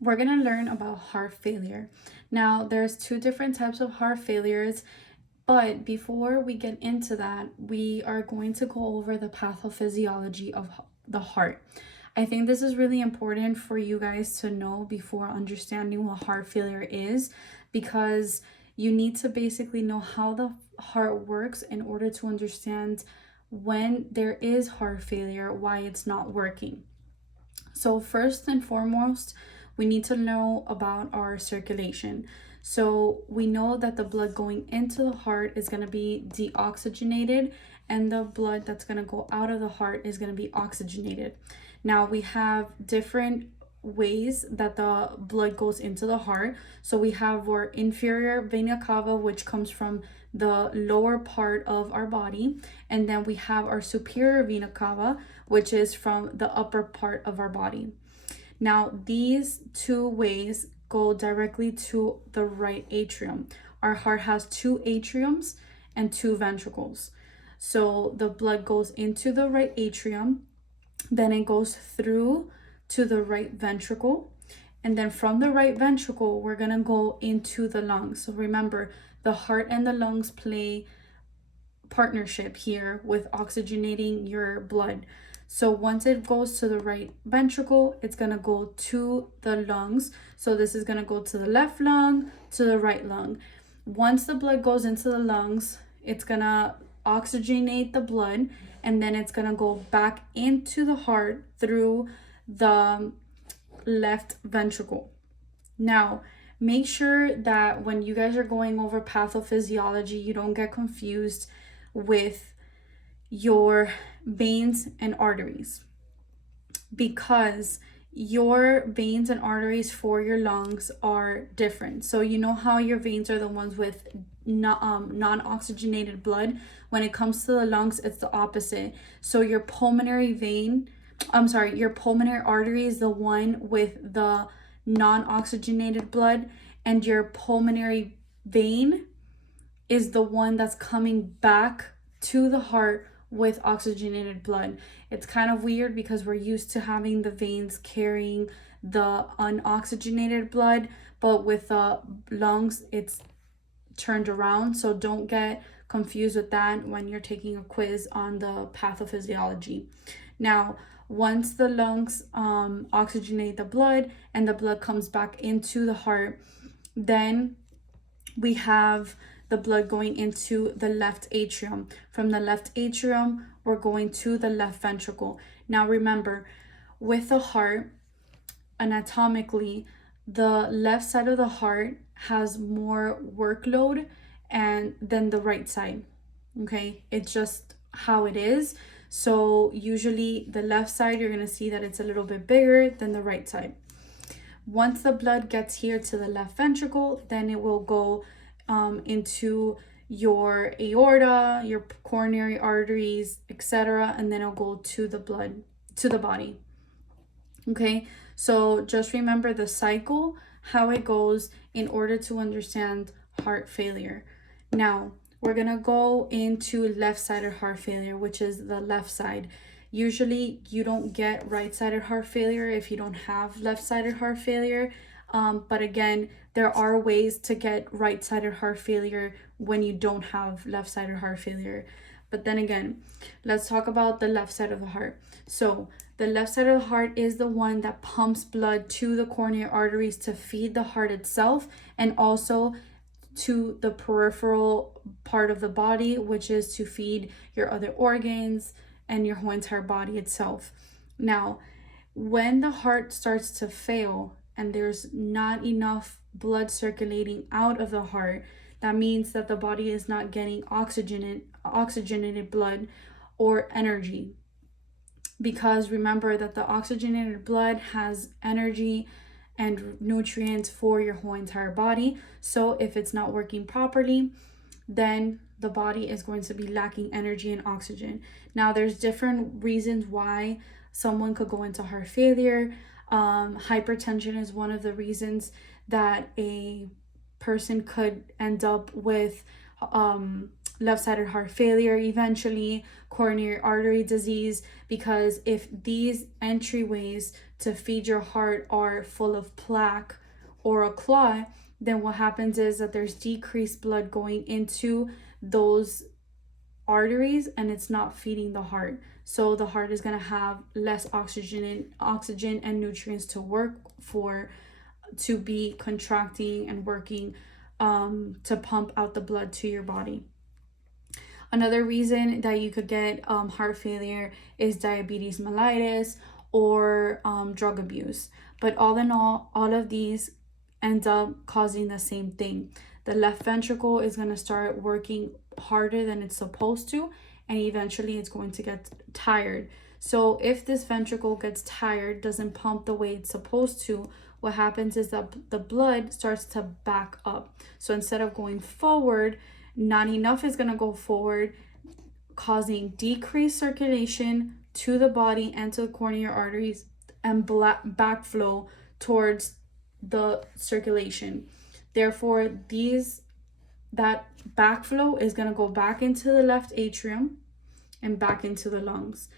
we're going to learn about heart failure. Now, there's two different types of heart failures, but before we get into that, we are going to go over the pathophysiology of the heart. I think this is really important for you guys to know before understanding what heart failure is, because you need to basically know how the heart works in order to understand when there is heart failure, why it's not working. So first and foremost, we need to know about our circulation. So we know that the blood going into the heart is going to be deoxygenated, and the blood that's going to go out of the heart is going to be oxygenated. Now we have different ways that the blood goes into the heart. So we have our inferior vena cava, which comes from the lower part of our body, and then we have our superior vena cava, which is from the upper part of our body. Now these two ways go directly to the right atrium. Our heart has two atriums and two ventricles. So the blood goes into the right atrium, then it goes through to the right ventricle, and then from the right ventricle we're gonna go into the lungs. So remember, the heart and the lungs play partnership here with oxygenating your blood. So once it goes to the right ventricle, it's gonna go to the lungs. So this is gonna go to the left lung, to the right lung. Once the blood goes into the lungs, it's gonna oxygenate the blood, and then it's gonna go back into the heart through the left ventricle. Now, make sure that when you guys are going over pathophysiology, you don't get confused with your veins and arteries, because your veins and arteries for your lungs are different. So you know how your veins are the ones with non-oxygenated blood. When it comes to the lungs, it's the opposite. So your pulmonary artery is the one with the non-oxygenated blood, and your pulmonary vein is the one that's coming back to the heart with oxygenated blood. It's kind of weird because we're used to having the veins carrying the unoxygenated blood, but with the lungs it's turned around. So don't get confused with that when you're taking a quiz on the pathophysiology. Now, once the lungs oxygenate the blood and the blood comes back into the heart, then we have the blood going into the left atrium. From the left atrium, we're going to the left ventricle. Now remember, with the heart, anatomically, the left side of the heart has more workload than the right side. Okay, it's just how it is. So usually the left side, you're gonna see that it's a little bit bigger than the right side. Once the blood gets here to the left ventricle, then it will go into your aorta, your coronary arteries, etc., and then it'll go to the blood, to the body. Okay, so just remember the cycle, how it goes, in order to understand heart failure. Now we're gonna go into left-sided heart failure, which is the left side. Usually you don't get right-sided heart failure if you don't have left-sided heart failure. But again, there are ways to get right-sided heart failure when you don't have left-sided heart failure. But then again, let's talk about the left side of the heart. So the left side of the heart is the one that pumps blood to the coronary arteries to feed the heart itself, and also to the peripheral part of the body, which is to feed your other organs and your whole entire body itself. Now, when the heart starts to fail and there's not enough blood circulating out of the heart, that means that the body is not getting oxygenated blood or energy. Because remember that the oxygenated blood has energy and nutrients for your whole entire body. So if it's not working properly, then the body is going to be lacking energy and oxygen. Now, there's different reasons why someone could go into heart failure. Hypertension is one of the reasons that a person could end up with left-sided heart failure, eventually coronary artery disease, because if these entryways to feed your heart are full of plaque or a clot, then what happens is that there's decreased blood going into those arteries and it's not feeding the heart. So the heart is going to have less oxygen and nutrients to work for, to be contracting and working to pump out the blood to your body. Another reason that you could get heart failure is diabetes mellitus or drug abuse. But all in all of these end up causing the same thing. The left ventricle is going to start working harder than it's supposed to, and eventually it's going to get tired. So if this ventricle gets tired, doesn't pump the way it's supposed to, what happens is that the blood starts to back up. So instead of going forward, not enough is going to go forward, causing decreased circulation to the body and to the coronary arteries and backflow towards the circulation. Therefore, that backflow is going to go back into the left atrium and back into the lungs.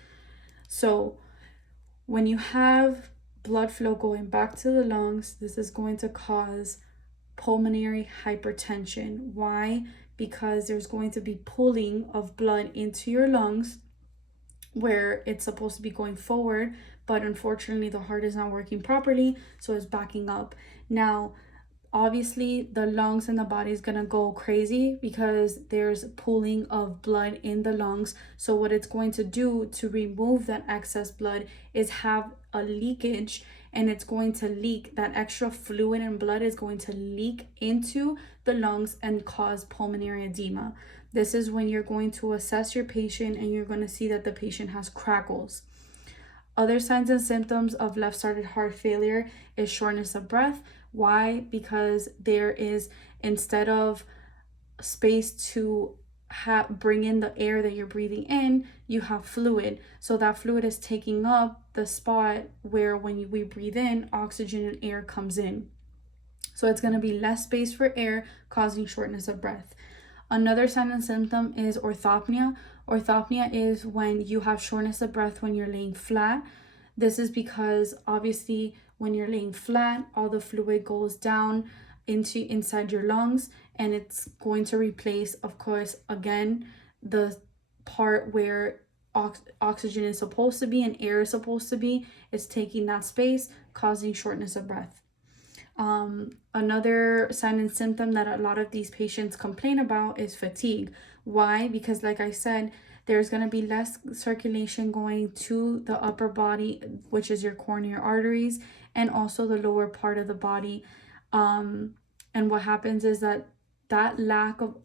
So when you have blood flow going back to the lungs, this is going to cause pulmonary hypertension. Why? Because there's going to be pulling of blood into your lungs where it's supposed to be going forward, but unfortunately the heart is not working properly, so it's backing up. Now, obviously the lungs and the body is going to go crazy because there's pooling of blood in the lungs. So what it's going to do to remove that excess blood is have a leakage, and it's going to leak. That extra fluid and blood is going to leak into the lungs and cause pulmonary edema. This is when you're going to assess your patient and you're going to see that the patient has crackles. Other signs and symptoms of left-sided heart failure is shortness of breath. Why? Because there is, instead of space to bring in the air that you're breathing in, you have fluid. So that fluid is taking up the spot where when we breathe in, oxygen and air comes in. So it's going to be less space for air, causing shortness of breath. Another sign and symptom is orthopnea. Orthopnea is when you have shortness of breath when you're laying flat. This is because obviously when you're laying flat, all the fluid goes down inside your lungs, and it's going to replace, of course, again, the part where oxygen is supposed to be and air is supposed to be. It's taking that space, causing shortness of breath. Another sign and symptom that a lot of these patients complain about is fatigue. Why? Because like I said, there's going to be less circulation going to the upper body, which is your coronary arteries, and also the lower part of the body. And what happens is that lack of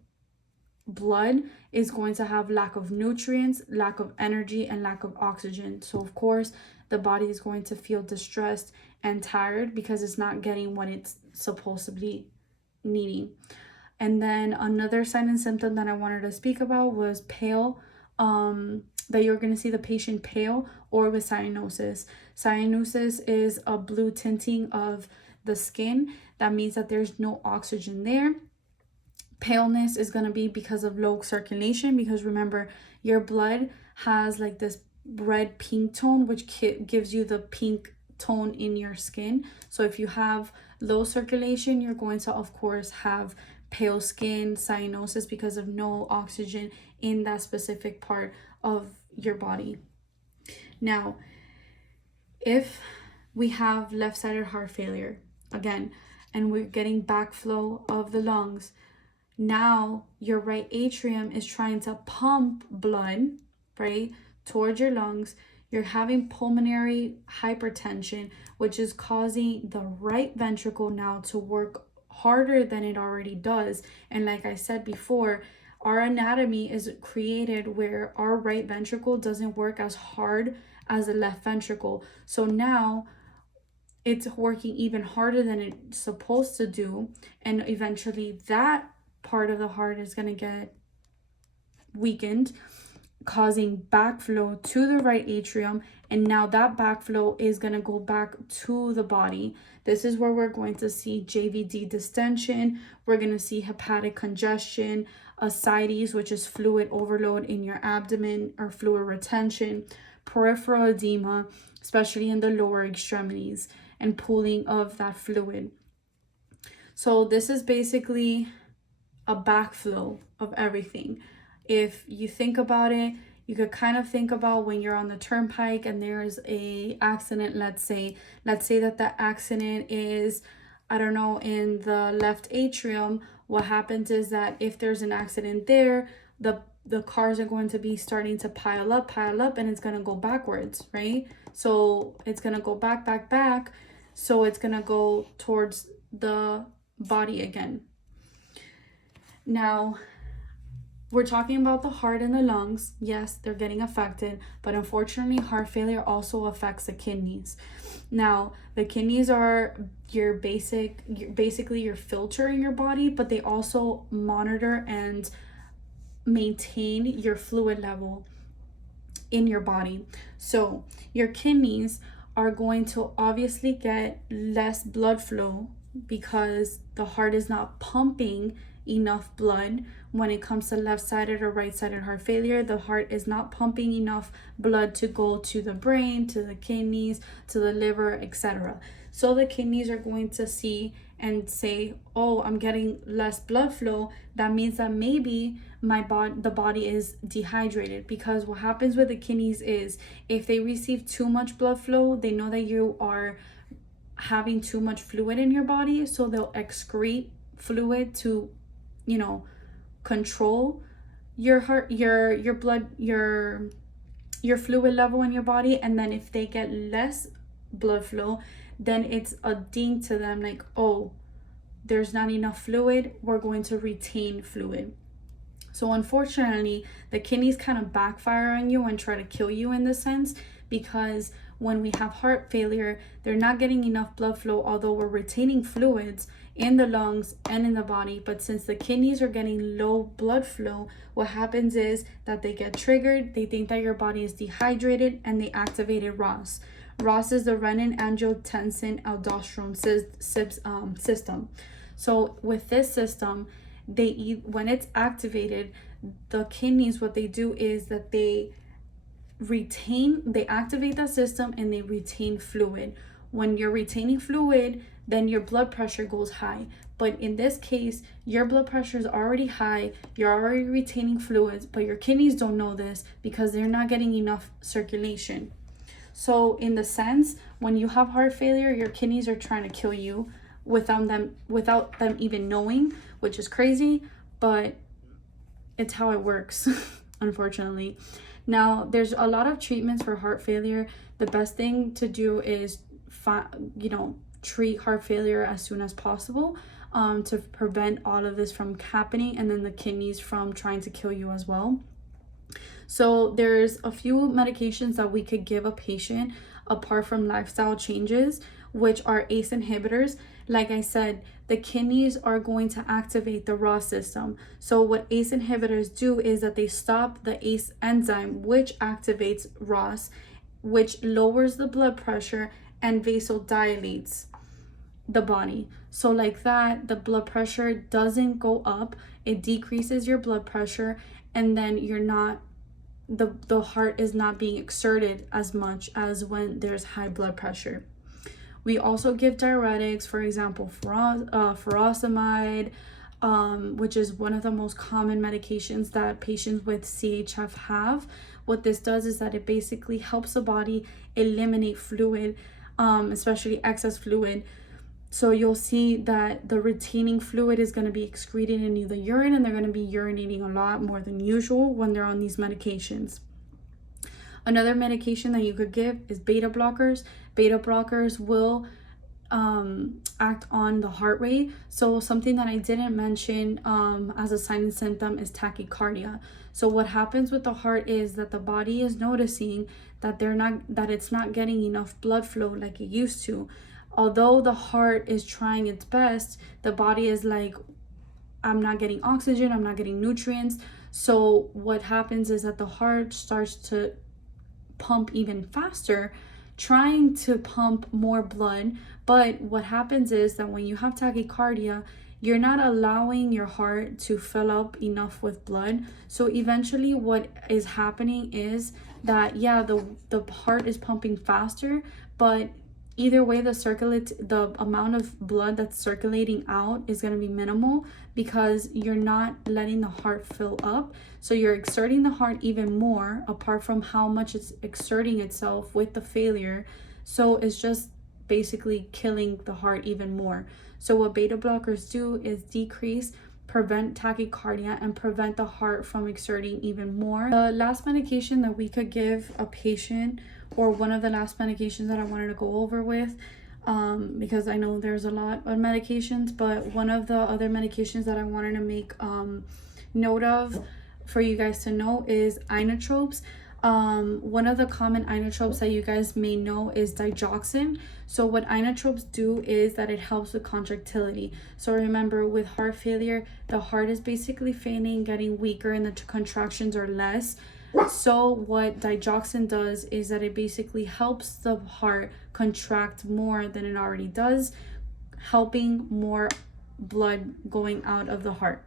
blood is going to have lack of nutrients, lack of energy, and lack of oxygen. So of course, the body is going to feel distressed and tired because it's not getting what it's supposed to be needing. And then another sign and symptom that I wanted to speak about was pale, that you're going to see the patient pale or with cyanosis. Cyanosis is a blue tinting of the skin. That means that there's no oxygen there. Paleness is going to be because of low circulation, because remember, your blood has like this red pink tone, which gives you the pink tone in your skin. So if you have low circulation, you're going to of course have pale skin, cyanosis, because of no oxygen in that specific part of your body. Now, if we have left-sided heart failure again, and we're getting backflow of the lungs, now your right atrium is trying to pump blood, right, towards your lungs. You're having pulmonary hypertension, which is causing the right ventricle now to work harder than it already does. And like I said before, our anatomy is created where our right ventricle doesn't work as hard as the left ventricle. So now it's working even harder than it's supposed to do. And eventually that part of the heart is going to get weakened, causing backflow to the right atrium, and now that backflow is going to go back to the body. This is where we're going to see JVD distension, we're going to see hepatic congestion, ascites, which is fluid overload in your abdomen or fluid retention, peripheral edema, especially in the lower extremities, and pooling of that fluid. So this is basically a backflow of everything. If you think about it, you could kind of think about when you're on the turnpike and there's a accident. Let's say that the accident is, I don't know, in the left atrium. What happens is that if there's an accident there, the cars are going to be starting to pile up, and it's going to go backwards, right? So it's going to go back. So it's going to go towards the body again. Now, we're talking about the heart and the lungs. Yes, they're getting affected, but unfortunately, heart failure also affects the kidneys. Now, the kidneys are basically your filter in your body, but they also monitor and maintain your fluid level in your body. So, your kidneys are going to obviously get less blood flow because the heart is not pumping enough blood. When it comes to left-sided or right-sided heart failure, the heart is not pumping enough blood to go to the brain, to the kidneys, to the liver, etc. So the kidneys are going to see and say, oh, I'm getting less blood flow. That means that maybe the body is dehydrated, because what happens with the kidneys is if they receive too much blood flow, they know that you are having too much fluid in your body, so they'll excrete fluid to, control your heart, your blood, your fluid level in your body. And then if they get less blood flow, then it's a ding to them, like, oh, there's not enough fluid, we're going to retain fluid. So unfortunately, the kidneys kind of backfire on you and try to kill you in this sense, because when we have heart failure, they're not getting enough blood flow, although we're retaining fluids in the lungs and in the body. But since the kidneys are getting low blood flow, what happens is that they get triggered. They think that your body is dehydrated, and they activated ROS. ROS is the renin-angiotensin-aldosterone system. So with this system, when it's activated, the kidneys, what they do is that they activate the system and they retain fluid. When you're retaining fluid, then your blood pressure goes high. But in this case, your blood pressure is already high, you're already retaining fluids, but your kidneys don't know this because they're not getting enough circulation. So in the sense, when you have heart failure, your kidneys are trying to kill you without them even knowing, which is crazy, but it's how it works, unfortunately. Now, there's a lot of treatments for heart failure. The best thing to do is treat heart failure as soon as possible, to prevent all of this from happening, and then the kidneys from trying to kill you as well. So there's a few medications that we could give a patient apart from lifestyle changes, which are ACE inhibitors. Like I said, the kidneys are going to activate the ROS system. So what ACE inhibitors do is that they stop the ACE enzyme, which activates ROS, which lowers the blood pressure and vasodilates the body. So like that, the blood pressure doesn't go up, it decreases your blood pressure, and then the heart is not being exerted as much as when there's high blood pressure. We also give diuretics, for example, furosemide, which is one of the most common medications that patients with CHF have. What this does is that it basically helps the body eliminate fluid, especially excess fluid. So you'll see that the retaining fluid is going to be excreted in the urine, and they're going to be urinating a lot more than usual when they're on these medications. Another medication that you could give is beta blockers. Beta blockers will act on the heart rate. So something that I didn't mention as a sign and symptom is tachycardia. So what happens with the heart is that the body is noticing that it's not getting enough blood flow like it used to. Although the heart is trying its best, the body is like, I'm not getting oxygen, I'm not getting nutrients. So what happens is that the heart starts to pump even faster, trying to pump more blood. But what happens is that when you have tachycardia, you're not allowing your heart to fill up enough with blood. So eventually what is happening is that yeah, the heart is pumping faster, but either way the amount of blood that's circulating out is going to be minimal because you're not letting the heart fill up. So you're exerting the heart even more apart from how much it's exerting itself with the failure. So it's just basically killing the heart even more. So what beta blockers do is prevent tachycardia and prevent the heart from exerting even more. The last medication that we could give a patient, or one of the last medications that I wanted to go over with, because I know there's a lot of medications, but one of the other medications that I wanted to make note of for you guys to know is inotropes. One of the common inotropes that you guys may know is digoxin. So what inotropes do is that it helps with contractility. So remember, with heart failure, the heart is basically failing, getting weaker, and the contractions are less. So what digoxin does is that it basically helps the heart contract more than it already does, helping more blood going out of the heart.